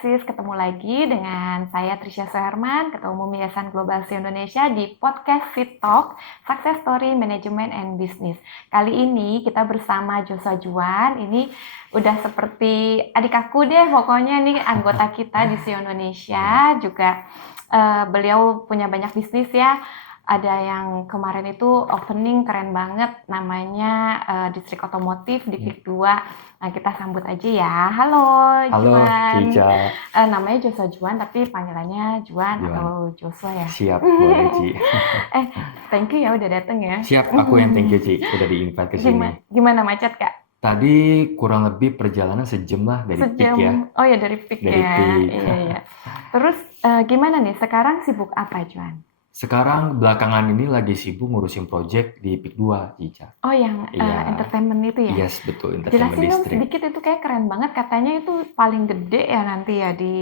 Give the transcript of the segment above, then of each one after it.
Alexis, ketemu lagi dengan saya Trisha Soherman, Ketua Umum Yayasan Global Sea Indonesia di podcast Fit Talk, Success Story Management and Business. Kali ini kita bersama Joshua Juan, ini udah seperti adik aku deh, pokoknya nih anggota kita di Sea Indonesia, juga beliau punya banyak bisnis ya. Ada yang kemarin itu opening keren banget, namanya Distrik Otomotif di PIK 2. Nah, kita sambut aja ya. Halo Juan. Cica. Namanya Joshua Juan, tapi panggilannya Juan atau Joshua ya? Siap, boleh Ci. Thank you ya udah dateng ya. Siap, aku yang thank you Ci, udah di-invite ke sini. Gimana macet Kak? Tadi kurang lebih perjalanan sejam lah dari PIK ya. Oh ya, dari PIK Dari ya. PIK. Iya. Terus gimana nih, sekarang sibuk apa Juan? Sekarang belakangan ini lagi sibuk ngurusin project di PIK 2, Cica. Oh, yang entertainment itu ya? Yes, betul, entertainment Jelasin dong district. sedikit, itu kayak keren banget, katanya itu paling gede ya nanti ya di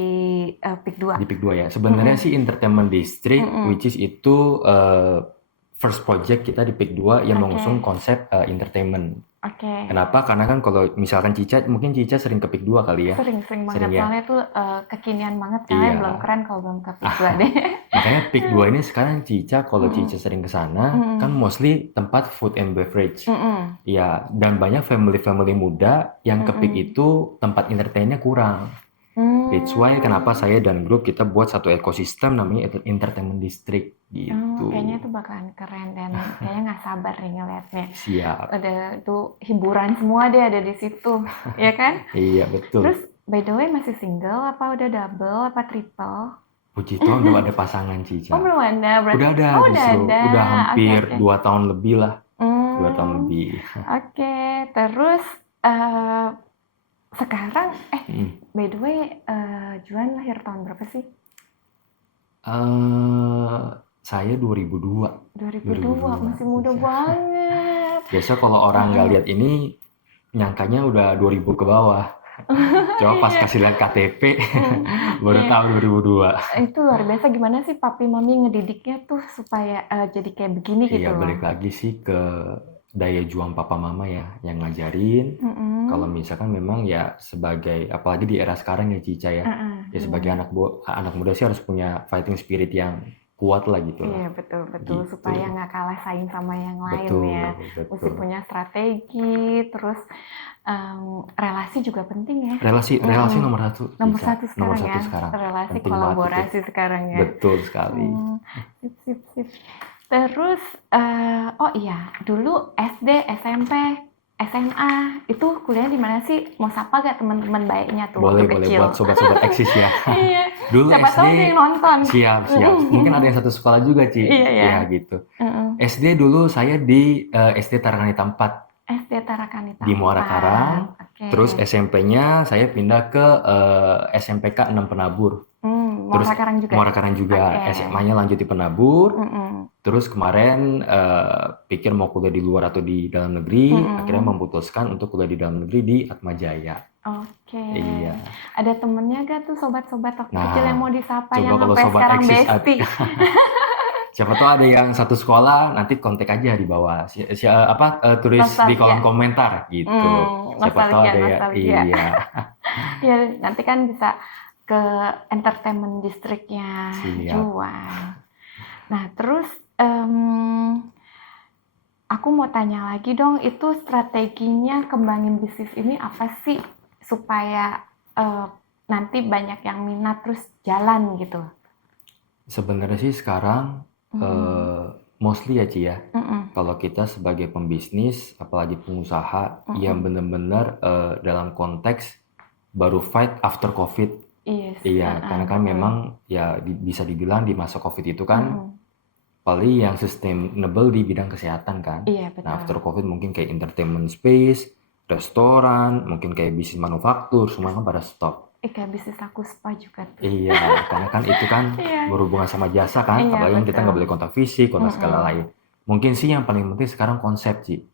PIK 2. Di PIK 2 ya. Sebenarnya sih entertainment district, which is itu first project kita di PIK 2 yang mengusung konsep entertainment. Kenapa? Karena kan kalau misalkan mungkin Cica sering ke PIK 2 kali ya. Sering banget, ya? soalnya itu kekinian banget, karena belum keren kalau belum ke PIK 2 deh. Makanya PIK 2 ini sekarang Cica, kalau Cica sering ke sana, kan mostly tempat food and beverage. Ya, dan banyak family muda yang ke PIK itu tempat entertainnya kurang. It's why kenapa saya dan grup kita buat satu ekosistem namanya entertainment district gitu. Kayaknya itu bakalan keren dan kayaknya nggak sabar nih ngeliatnya. Siap. Ada itu hiburan semua deh ada di situ, ya kan? Iya betul. Terus by the way masih single apa udah double apa triple? Puji Tuhan udah ada pasangan Cica. Oh belum ada berarti? Udah ada justru. Udah hampir 2 tahun lebih lah. 2 tahun lebih. Oke. Terus sekarang by the way Juan lahir tahun berapa sih? Saya 2002. 2002 masih muda banget. Biasa kalau orang nggak lihat ini nyangkanya udah 2000 ke bawah. Coba pas kasih lihat KTP baru tahu 2002. Itu luar biasa, gimana sih papi mami ngedidiknya tuh supaya jadi kayak begini gitu Iya, loh. balik lagi sih ke daya juang papa mama ya yang ngajarin. Kalau misalkan memang ya sebagai, apalagi di era sekarang ya Cica ya, ya sebagai anak muda sih harus punya fighting spirit yang kuat lah gitu lah. Iya betul gitu. Supaya nggak kalah saing sama yang lain ya. Betul. Mesti punya strategi, terus relasi juga penting ya. Relasi nomor satu. Nomor satu sekarang sekarang. Relasi penting kolaborasi sekarang ya. Betul sekali. Sip. Terus oh iya, dulu SD, SMP, SMA itu kuliah di mana sih? Mau sapa gak teman-teman baiknya tuh boleh kecil? Buat sobat-sobat eksis ya. Iya. Dulu Siapa tahu SD yang nonton. Siap. Mungkin ada yang satu sekolah juga Ci. Iya. Ya gitu. SD dulu saya di SD Tarakanita 4. SD Tarakanita 4. Di Muara Karang. Terus SMP-nya saya pindah ke SMPK 6 Penabur. Muara Karang juga. SMA-nya lanjut di Penabur. Terus kemarin pikir mau kuliah di luar atau di dalam negeri, akhirnya memutuskan untuk kuliah di dalam negeri di Atmajaya. Iya. Ada temennya gak tuh sobat-sobat waktu kecil yang mau disapa coba yang kalau sampai sobat sekarang eksis besti? Siapa tahu ada yang satu sekolah, nanti kontak aja di bawah. Tulis di kolom komentar gitu. Siapa tahu ada ya. Iya. Ya, nanti kan bisa ke entertainment districtnya Juan. Nah, terus aku mau tanya lagi dong, itu strateginya kembangin bisnis ini apa sih supaya nanti banyak yang minat terus jalan gitu? Sebenarnya sih sekarang mostly ya Ci ya, kalau kita sebagai pembisnis, apalagi pengusaha yang benar-benar dalam konteks baru fight after COVID. Iya, karena kan memang ya bisa dibilang di masa COVID itu kan paling yang sustainable di bidang kesehatan kan. Iya, betul. Nah, after COVID mungkin kayak entertainment space, restoran, mungkin kayak bisnis manufaktur, semua kan pada stop. Kayak bisnis aku spa juga tuh. Iya, karena kan itu kan berhubungan sama jasa kan, apalagi kita nggak boleh kontak fisik, kontak segala lain. Mungkin sih yang paling penting sekarang konsep Ci.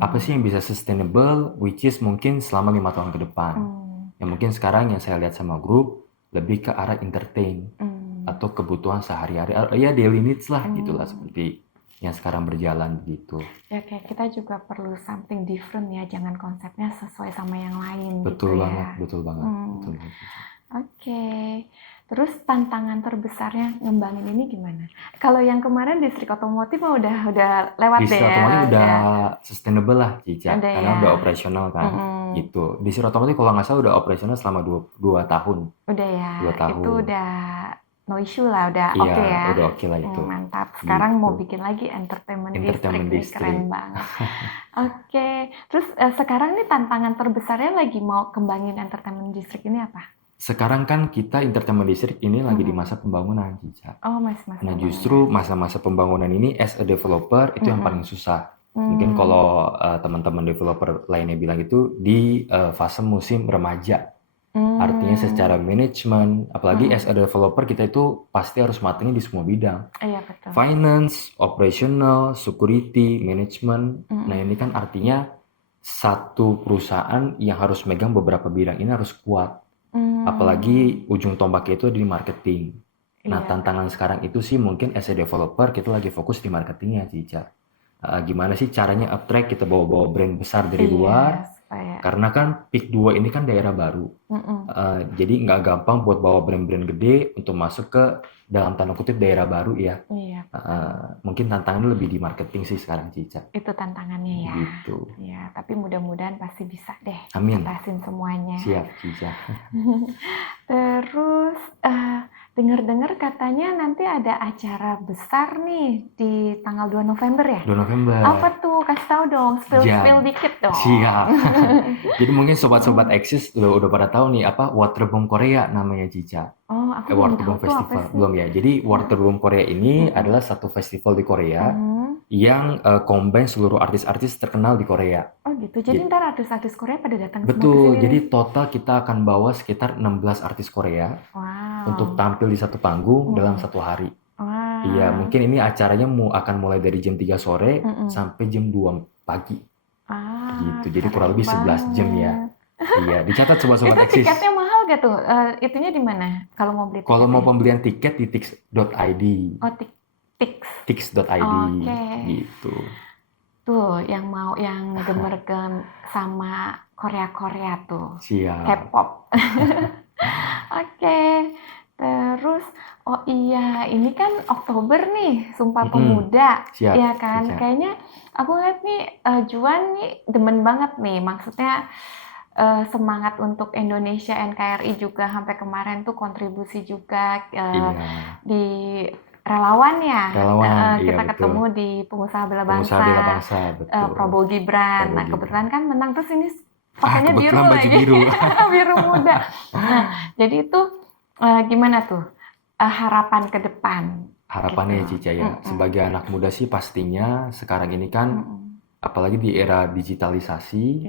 Apa sih yang bisa sustainable, which is mungkin selama 5 tahun ke depan. Yang mungkin sekarang yang saya lihat sama grup, lebih ke arah entertain. Atau kebutuhan sehari-hari, ya daily needs lah gitulah, seperti yang sekarang berjalan begitu. Ya kayak kita juga perlu something different ya, jangan konsepnya sesuai sama yang lain. Betul gitu banget, ya. betul banget. Oke. Terus tantangan terbesarnya ngembangin ini gimana? Kalau yang kemarin distrik otomotif mah udah lewat deh Distrik ya. otomotif udah sustainable lah, Cica, Udah karena ya. udah operasional kan, gitu. Distrik otomotif kalau nggak salah udah operasional selama 2 tahun. Udah ya, 2 tahun. itu udah no issue lah, udah Iya, oke ya. udah oke lah itu. Mantap. Sekarang Gitu. mau bikin lagi entertainment district nih, District. keren banget. Oke, terus sekarang nih tantangan terbesarnya lagi mau kembangin entertainment district ini apa? Sekarang kan kita entertainment district ini lagi di masa pembangunan, Cica. Oh, masa Nah, justru masa-masa pembangunan ini as a developer itu yang paling susah. Mungkin kalau teman-teman developer lainnya bilang itu di fase musim remaja. Artinya secara manajemen, apalagi as a developer kita itu pasti harus matengin di semua bidang. Iya, betul. Finance, operational, security, management. Nah, ini kan artinya satu perusahaan yang harus megang beberapa bidang ini harus kuat. Apalagi ujung tombaknya itu di marketing. Nah, tantangan sekarang itu sih mungkin as a developer kita lagi fokus di marketingnya, Cica. Gimana sih caranya attract kita bawa-bawa brand besar dari luar? Karena kan PIK 2 ini kan daerah baru. Jadi nggak gampang buat bawa brand-brand gede untuk masuk ke dalam tanda kutip daerah baru ya. Mungkin tantangannya lebih di marketing sih sekarang, Cica. Itu tantangannya ya. Gitu. Ya, tapi mudah-mudahan pasti bisa deh. Amin. Atasin semuanya. Siap, Cica. Terus dengar-dengar katanya nanti ada acara besar nih di tanggal 2 November ya? 2 November. Apa tuh? Kasih tahu dong, spill dikit dong. Siap. Jadi mungkin sobat-sobat Eksis udah pada tahu nih apa Waterbomb Korea namanya, Cica. Oh, aku belum tahu tuh apa sih. Belum ya. Jadi Waterbomb Korea ini adalah satu festival di Korea yang combine seluruh artis-artis terkenal di Korea. Oh gitu. Jadi ntar artis-artis Korea pada datang semua ke Betul. sini. Jadi total kita akan bawa sekitar 16 artis Korea untuk tampil di satu panggung dalam satu hari. Iya, mungkin ini acaranya akan mulai dari jam 3 sore sampai jam 2 pagi. Gitu. Jadi kurang lebih 11 jam ya. Iya, dicatat sobat-sobat Eksis. Itu tiketnya mahal gak tuh? Itunya di mana? Kalau mau beli tiket? Kalau mau pembelian tiket di tix.id. Oh, tix.id. Gitu. Tuh, yang gemer sama Korea tuh. Siap. K-pop. Oke. Terus, oh iya, ini kan Oktober nih, Sumpah Pemuda. Siap. Ya kan? Siap. Kayaknya aku lihat nih, Juan nih demen banget nih. Maksudnya semangat untuk Indonesia, NKRI juga sampai kemarin tuh kontribusi juga di relawan ya. Kita iya, ketemu betul. di Pengusaha Bela Bangsa. Pengusaha Bela Bangsa, betul. Prabowo Gibran. Nah, kebetulan kan menang terus ini pakainya biru lagi. Biru. Biru muda. Nah, jadi itu gimana tuh harapan ke depan? Harapannya gitu. Cica ya, sebagai anak muda sih pastinya sekarang ini kan apalagi di era digitalisasi,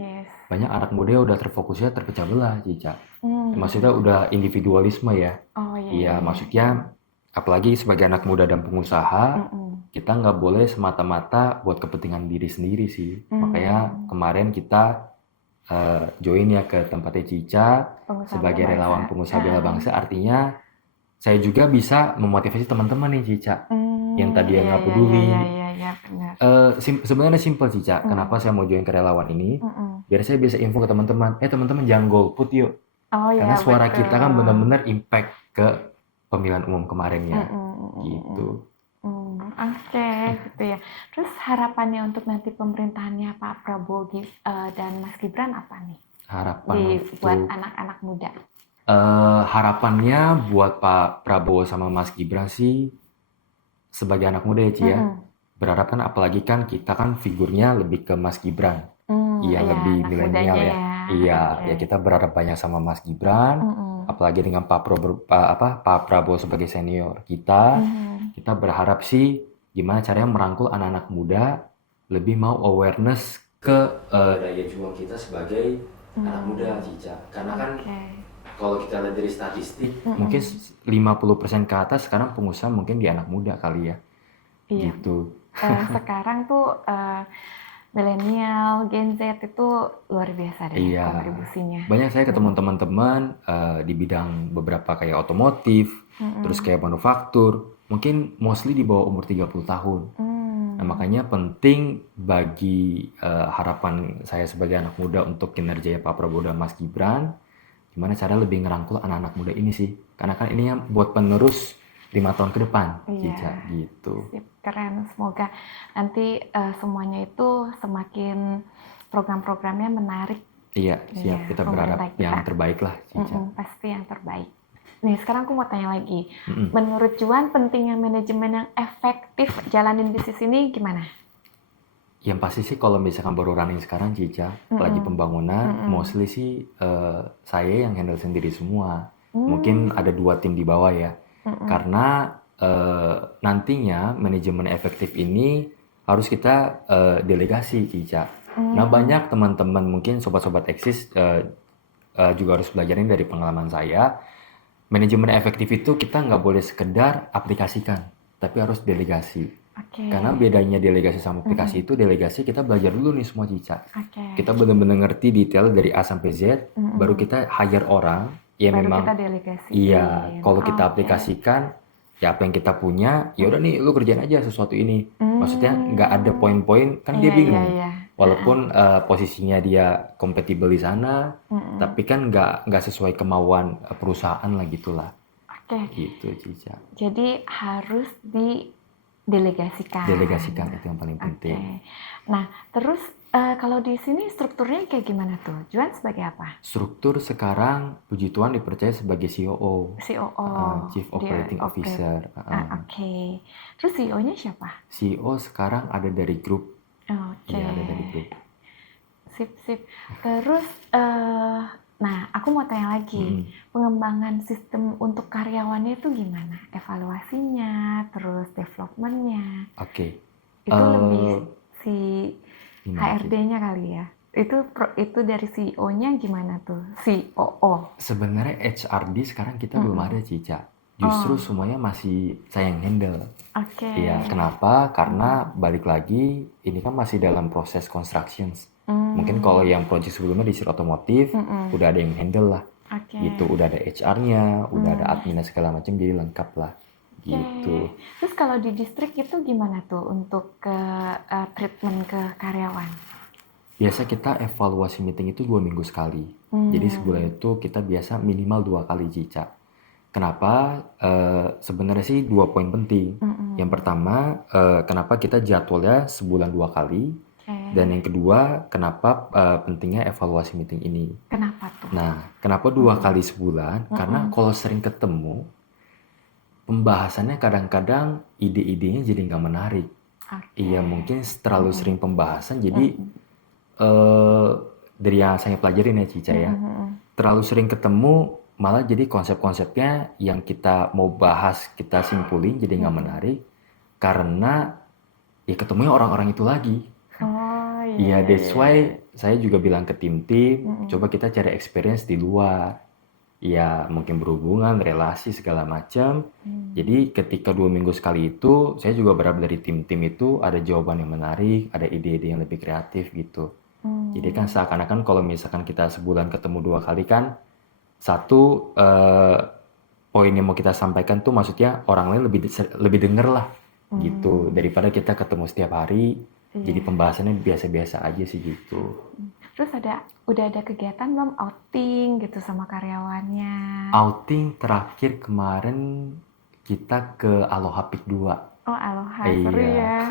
banyak anak muda udah terfokusnya terpecah belah, Cica. Maksudnya udah individualisme ya. Oh iya. Maksudnya apalagi sebagai anak muda dan pengusaha, kita nggak boleh semata-mata buat kepentingan diri sendiri sih. Makanya kemarin kita join ya ke tempatnya Cica sebagai relawan pengusaha Bela Bangsa. Artinya saya juga bisa memotivasi teman-teman nih, Cica, yang tadi nggak peduli. Iya, benar. Sebenarnya simple, Cica. Kenapa saya mau join ke relawan ini? Biar saya bisa info ke teman-teman. Teman-teman jangan golput yuk. Karena suara kita kan benar-benar impact ke pemilihan umum kemarin ya. Gitu. Oke, gitu ya. Terus harapannya untuk nanti pemerintahannya Pak Prabowo dan Mas Gibran apa nih? Harapan buat anak-anak muda. Harapannya buat Pak Prabowo sama Mas Gibran sih sebagai anak muda ya, Ci ya. Berharap kan apalagi kan kita kan figurnya lebih ke Mas Gibran. Iya, lebih milenial ya. Iya, ya kita berharap banyak sama Mas Gibran. Apalagi dengan Pak Prabowo sebagai senior kita. Kita berharap sih gimana caranya merangkul anak-anak muda lebih mau awareness ke daya juang kita sebagai anak muda, Cica. Karena kan kalau kita lihat dari statistik, mungkin 50% ke atas sekarang pengusaha mungkin di anak muda kali ya. Iya. Gitu. Sekarang tuh milenial, Gen Z itu luar biasa deh kontribusinya. Banyak saya ketemu teman-teman di bidang beberapa kayak otomotif, terus kayak manufaktur, mungkin mostly di bawah umur 30 tahun. Nah, makanya penting bagi harapan saya sebagai anak muda untuk kinerja Pak Prabowo dan Mas Gibran, gimana cara lebih ngerangkul anak-anak muda ini sih, karena kan ini yang buat penerus 5 tahun ke depan, Cica, gitu. Sip, keren. Semoga nanti semuanya itu semakin program-programnya menarik. Iya, siap. Kita berharap yang terbaik lah, Cica. Pasti yang terbaik. Nih, sekarang aku mau tanya lagi. Menurut Juan, pentingnya manajemen yang efektif jalanin bisnis ini gimana? Yang pasti sih kalau misalkan baru running sekarang, Cica, apalagi pembangunan, mostly sih saya yang handle sendiri semua. Mungkin ada 2 tim di bawah ya. Karena nantinya manajemen efektif ini harus kita delegasi, Cica. Nah, banyak teman-teman mungkin sobat-sobat Eksis juga harus belajarin dari pengalaman saya. Manajemen efektif itu kita nggak boleh sekedar aplikasikan, tapi harus delegasi. Karena bedanya delegasi sama aplikasi itu, delegasi kita belajar dulu nih semua, Cica. Kita benar-benar ngerti detail dari A sampai Z, baru kita hire orang. Ya baru memang kita delegasi. Iya, kalau kita aplikasikan, ya apa yang kita punya, ya udah nih lu kerjain aja sesuatu ini. Maksudnya nggak ada poin-poin, kan dia bingung. Walaupun posisinya dia kompatibel di sana, tapi kan nggak sesuai kemauan perusahaan lah gitulah. Gitu, Cica. Jadi harus delegasikan itu yang paling penting. Nah, terus kalau di sini strukturnya kayak gimana tuh? Juan sebagai apa? Struktur sekarang puji Tuhan dipercaya sebagai COO. Chief Operating Officer. Terus CEO-nya siapa? CEO sekarang ada dari grup. Ya, ada dari grup. Sip. Terus nah, aku mau tanya lagi, pengembangan sistem untuk karyawannya itu gimana? Evaluasinya, terus development-nya. Itu lebih si HRD-nya kali ya? Itu dari CEO-nya gimana tuh? COO? Sebenarnya HRD sekarang kita belum ada, Cica. Justru semuanya masih saya yang handle. Iya, kenapa? Karena balik lagi, ini kan masih dalam proses constructions. Mungkin kalau yang project sebelumnya di industri otomotif, udah ada yang handle lah. Gitu, udah ada HR-nya, udah ada admin segala macam, jadi lengkap lah. Gitu. Terus kalau di distrik itu gimana tuh untuk treatment ke karyawan? Biasa kita evaluasi meeting itu 2 minggu sekali. Jadi sebulan itu kita biasa minimal 2 kali, Cica. Kenapa? Sebenarnya sih 2 poin penting. Yang pertama, kenapa kita jadwalnya sebulan 2 kali. Dan yang kedua, kenapa pentingnya evaluasi meeting ini. Kenapa tuh? Nah, kenapa 2 kali sebulan? Karena kalau sering ketemu, pembahasannya kadang-kadang ide-idenya jadi nggak menarik. Iya, mungkin terlalu sering pembahasan, jadi dari yang saya pelajarin ya, Cica ya, terlalu sering ketemu, malah jadi konsep-konsepnya yang kita mau bahas, kita simpulin jadi nggak menarik, karena ya ketemunya orang-orang itu lagi. Iya, that's why saya juga bilang ke tim-tim, coba kita cari experience di luar. Ya, mungkin berhubungan, relasi, segala macam. Jadi ketika 2 minggu sekali itu, saya juga berharap dari tim-tim itu ada jawaban yang menarik, ada ide-ide yang lebih kreatif gitu. Jadi kan seakan-akan kalau misalkan kita sebulan ketemu 2 kali kan, satu poin yang mau kita sampaikan tuh maksudnya orang lain lebih denger lah gitu, daripada kita ketemu setiap hari. Jadi pembahasannya biasa-biasa aja sih gitu. Terus udah ada kegiatan belum outing gitu sama karyawannya? Outing terakhir kemarin kita ke Aloha Peak 2. Oh, Aloha, seru ya.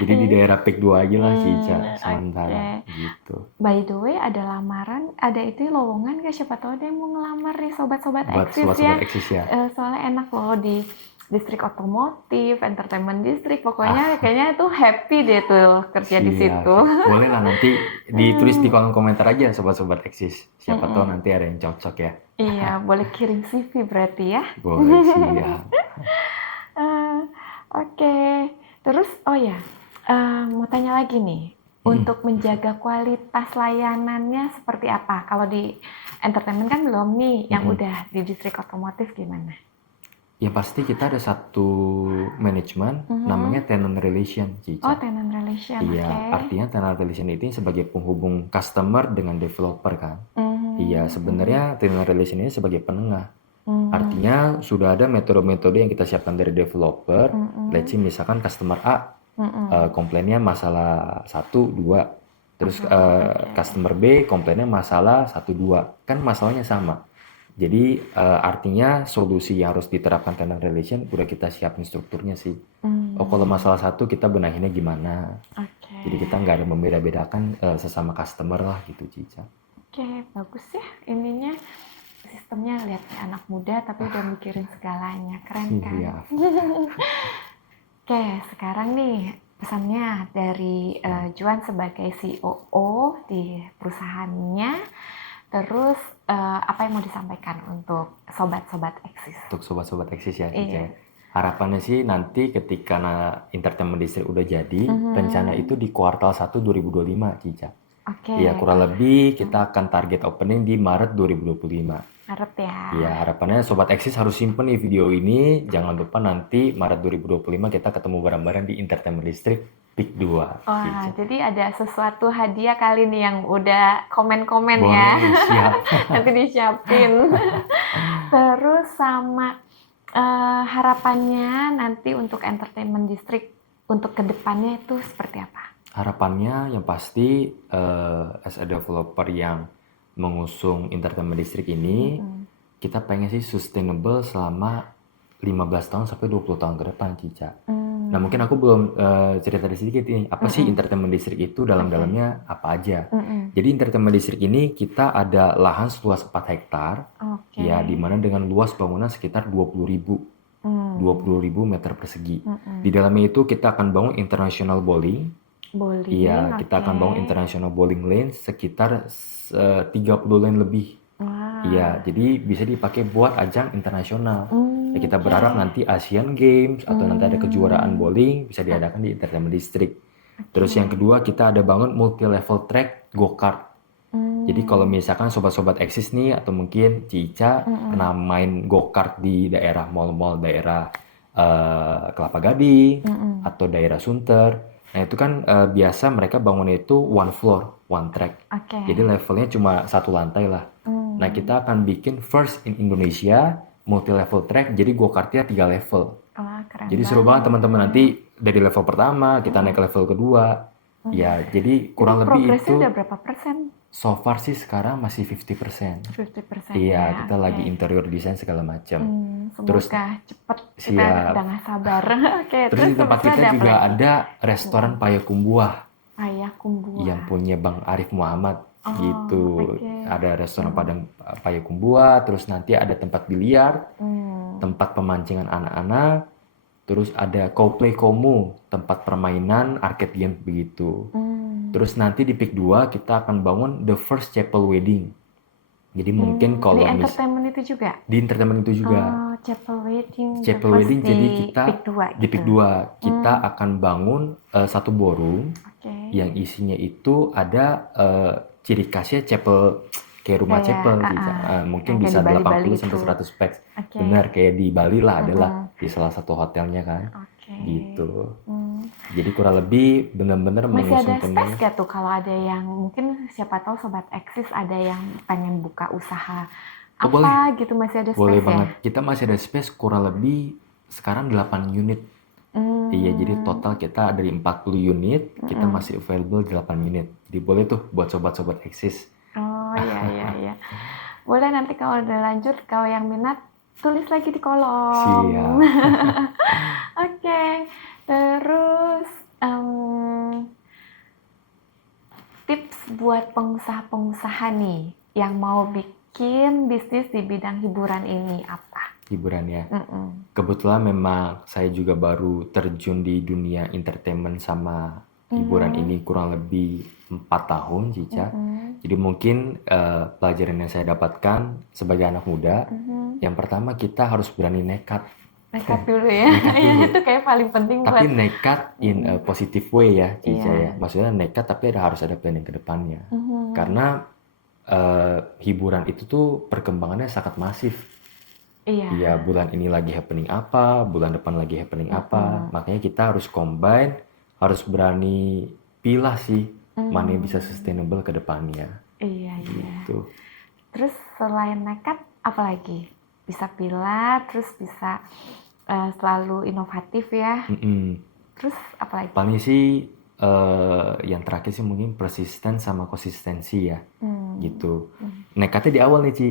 Jadi di daerah Peak 2 aja lah, Cica, sementara gitu. By the way, ada lamaran, ada itu lowongan gak? Siapa tahu ada yang mau ngelamar nih sobat-sobat Eksis ya. Soalnya enak loh di distrik otomotif, entertainment distrik, pokoknya kayaknya itu happy deh tuh kerja di situ. Boleh lah, nanti ditulis di kolom komentar aja sobat-sobat Eksis. Siapa tahu nanti ada yang cocok ya. Iya, boleh kirim CV berarti ya. Boleh sih ya. Oke. Terus mau tanya lagi nih, untuk menjaga kualitas layanannya seperti apa? Kalau di entertainment kan belum nih, yang udah di distrik otomotif gimana? Ya pasti kita ada satu manajemen namanya tenant relation, Cica. Oh, tenant relation. Iya, artinya tenant relation itu sebagai penghubung customer dengan developer kan. Iya, sebenarnya tenant relation ini sebagai penengah. Artinya sudah ada metode-metode yang kita siapkan dari developer. Let's say misalkan customer A komplainnya masalah 1, 2. Terus customer B komplainnya masalah 1-2, kan masalahnya sama. Jadi artinya solusi yang harus diterapkan tenant relation udah kita siapin strukturnya sih. Oh kalau masalah satu kita benahinnya gimana. Jadi kita nggak ada membeda-bedakan sesama customer lah gitu Cica. Oke, bagus ya ininya. Sistemnya lihat anak muda tapi udah mikirin segalanya. Keren kan? Iya. Oke, sekarang nih pesannya dari Juan sebagai COO di perusahaannya. Terus apa yang mau disampaikan untuk sobat-sobat Eksis? Untuk sobat-sobat Eksis ya, Cica. Harapannya sih nanti ketika Entertainment District udah jadi, rencana itu di kuartal 1 2025, Cica. Ya kurang lebih kita akan target opening di Maret 2025. Maret ya. Iya, harapannya Sobat Eksis harus simpen nih video ini. Jangan lupa nanti Maret 2025 kita ketemu bareng-bareng di Entertainment District Peak 2. Wah, jadi ada sesuatu hadiah kali nih yang udah komen-komen Boleh, ya. Siap. Nanti disiapin. Terus sama harapannya nanti untuk Entertainment District untuk kedepannya itu seperti apa? Harapannya yang pasti as a developer yang mengusung Entertainment District ini, kita pengen sih sustainable selama 15 tahun sampai 20 tahun ke depan, Cica. Nah mungkin aku belum cerita sedikit ini, apa sih Entertainment District itu, dalam-dalamnya apa aja. Jadi Entertainment District ini kita ada lahan seluas 4 hektar, ya dimana dengan luas bangunan sekitar 20.000 meter persegi. Di dalamnya itu kita akan bangun international bowling. Iya, kita akan bangun international bowling lane sekitar 30 lane lebih. Iya, jadi bisa dipakai buat ajang internasional. Ya, kita berharap nanti Asian Games atau nanti ada kejuaraan bowling bisa diadakan di Entertainment District. Terus yang kedua kita ada bangun multi level track go-kart. Jadi kalau misalkan sobat-sobat Eksis nih atau mungkin Cica pernah main go-kart di daerah mall-mall daerah Kelapa Gading atau daerah Sunter. Nah itu kan biasa mereka bangunnya itu one floor, one track. Jadi levelnya cuma satu lantai lah. Nah kita akan bikin first in Indonesia multi level track, jadi go-kartnya 3 level. Jadi seru banget teman-teman, nanti dari level pertama kita naik ke level kedua. Ya jadi kurang lebih itu. Progresnya udah berapa persen? So far sih sekarang masih 50%. 50% iya, kita lagi interior design segala macam. Terus cepet, kita udah nggak sabar. Terus di tempat kita juga ada restoran Payakumbuh. Payakumbuh. Yang punya Bang Arif Muhammad gitu. Ada restoran Padang Payakumbuh, terus nanti ada tempat biliar, tempat pemancingan anak-anak, terus ada Coplay Komu, tempat permainan arcade game begitu. Terus nanti di Peak 2 kita akan bangun the first chapel wedding. Jadi mungkin kalau di entertainment itu juga? Di entertainment itu juga. Chapel wedding. Chapel wedding jadi kita Peak 2, di Peak 2 kita akan bangun satu ballroom yang isinya itu ada ciri khasnya chapel kayak rumah chapel gitu. Mungkin bisa 80 sampai 100 pax. Benar kayak di Bali lah adalah di salah satu hotelnya kan. Gitu. Jadi kurang lebih benar-benar mengusung masih ada space gak tuh kalau ada yang mungkin siapa tahu sobat Eksis ada yang pengen buka usaha apa boleh. Gitu, masih ada space boleh ya? Banget. Kita masih ada space kurang lebih sekarang 8 unit. Iya, jadi total kita dari 40 unit kita masih available 8 unit. Jadi boleh tuh buat sobat-sobat Eksis. Oh iya. Boleh nanti kalau udah lanjut kalau yang minat tulis lagi di kolom. Siap. Oke. Terus tips buat pengusaha-pengusaha nih yang mau bikin bisnis di bidang hiburan ini apa? Hiburan ya. Kebetulan memang saya juga baru terjun di dunia entertainment sama hiburan ini kurang lebih 4 tahun, Cica. Jadi mungkin pelajaran yang saya dapatkan sebagai anak muda, yang pertama kita harus berani nekat. Nekat dulu ya. Itu kayak paling penting tapi nekat in a positive way ya, Cica ya. Maksudnya nekat tapi harus ada planning ke depannya. Karena hiburan itu tuh perkembangannya sangat masif. Iya, bulan ini lagi happening apa, bulan depan lagi happening apa. Makanya kita harus combine, harus berani pilah sih mana yang bisa sustainable ke depannya. Iya. Gitu. Terus selain nekat apa lagi? Bisa pilah, terus bisa selalu inovatif ya. Terus apa lagi? Paling sih yang terakhir sih mungkin persisten sama konsistensi ya, gitu. Nekatnya di awal nih Ci,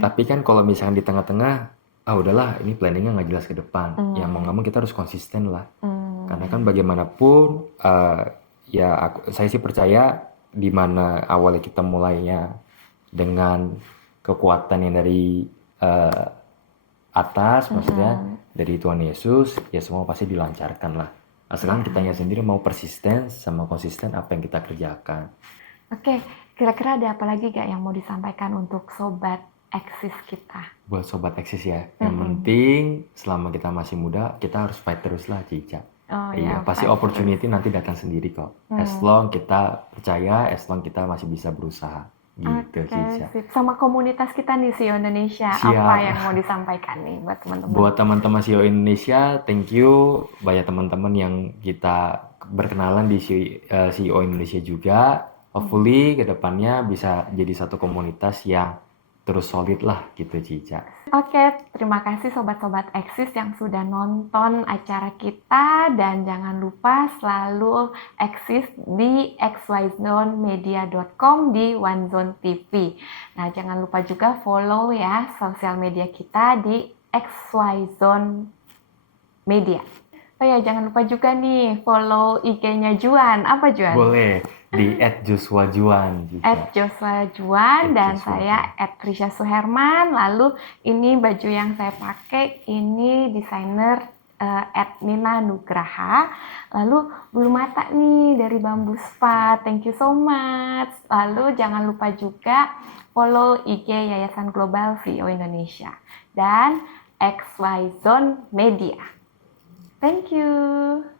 tapi kan kalau misalkan di tengah-tengah, udahlah ini planningnya nggak jelas ke depan, ya mau nggak mau kita harus konsisten lah, karena kan bagaimanapun saya sih percaya di mana awalnya kita mulainya dengan kekuatan yang dari atas, maksudnya dari Tuhan Yesus, ya semua pasti dilancarkan lah. Asalkan kitanya sendiri mau persisten sama konsisten apa yang kita kerjakan. Oke, kira-kira ada apa lagi gak yang mau disampaikan untuk Sobat Eksis kita? Buat Sobat Eksis ya, yang penting selama kita masih muda, kita harus fight terus lah Cica. Iya, pasti opportunity nanti datang sendiri kok. As long kita percaya, as long kita masih bisa berusaha. Gitu, Cica. Sama komunitas kita nih CEO Indonesia, apa yang mau disampaikan nih buat teman-teman? Buat teman-teman CEO Indonesia, thank you. Banyak teman-teman yang kita berkenalan di CEO Indonesia juga. Hopefully kedepannya bisa jadi satu komunitas yang terus solid lah gitu Cica. Oke, terima kasih sobat-sobat Eksis yang sudah nonton acara kita, dan jangan lupa selalu eksis di xyzonemedia.com di OneZone TV. Nah, jangan lupa juga follow ya sosial media kita di xyzone media. Oh ya, jangan lupa juga nih follow IG-nya Juan. Apa Juan? Boleh. Di @joshuajuan @joshuajuan dan saya @trisha_suherman. Lalu ini baju yang saya pakai ini desainer @nina nugraha. Lalu bulu mata nih dari Bamboo Spa. Thank you so much. Lalu jangan lupa juga follow IG Yayasan Global CEO Indonesia dan XY Zone Media. Thank you.